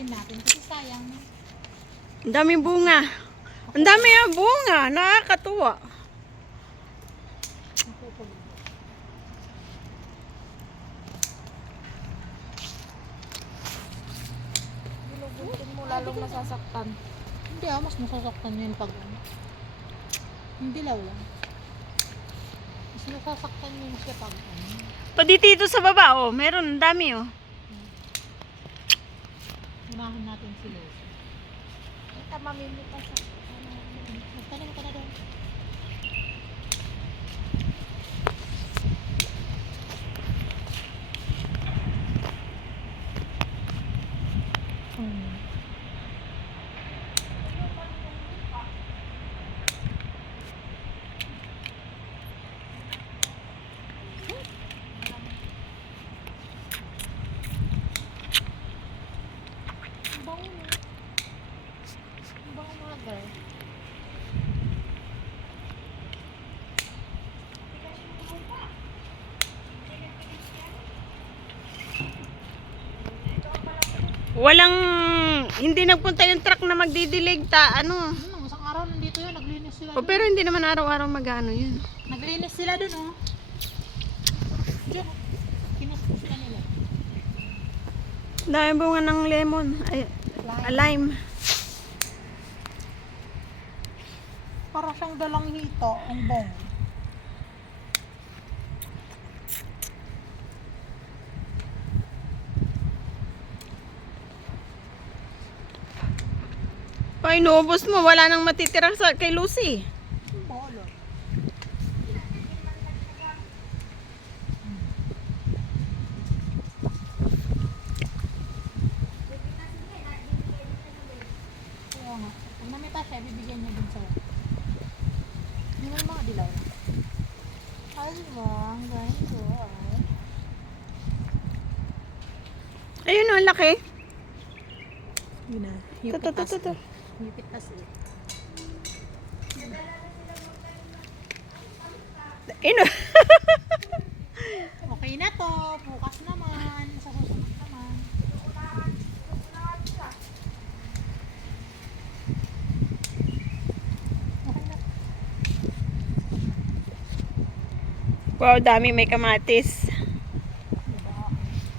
ayusin natin kasi sayang. Ang daming bunga. Ang dami ang bunga. Nakakatuwa. Binubutin mo lalong nasasaktan. Hindi mas nasasaktan yun pag ano. Yung dilaw lang. Mas nasasaktan yun siya pag ano. Pati dito sa baba, oh. Meron. Ang dami, oh. Unahan natin si Luz. Ito mamili pa sa Magtanim ka na doon. Ang bango no? Ang bango mga girl. Walang, hindi nagpunta yung truck na magdidilig ano. Ano, isang araw nandito yun, naglinis sila O, dun. pero hindi naman araw-araw magano yun. Naglinis sila dun, oh. Diyan, kinusto sila nila. Dahil bunga ng lemon. Ay, lime. Para siyang dalang hito, ang bong. Ay, inubos mo. Wala nang matitira sa, kay Lucy. Ang bolo. Oo nga. Pag namita siya, bibigyan niya din sa'yo. Hindi mo yung mga dilaw na. Ay, bang, guys, wow. Ayun, ang laki. Yun na. Ito. Yung pitas eh. Ino. Okay na to. Bukas naman. Sa susunod naman. Okay na. Wow, dami may kamatis.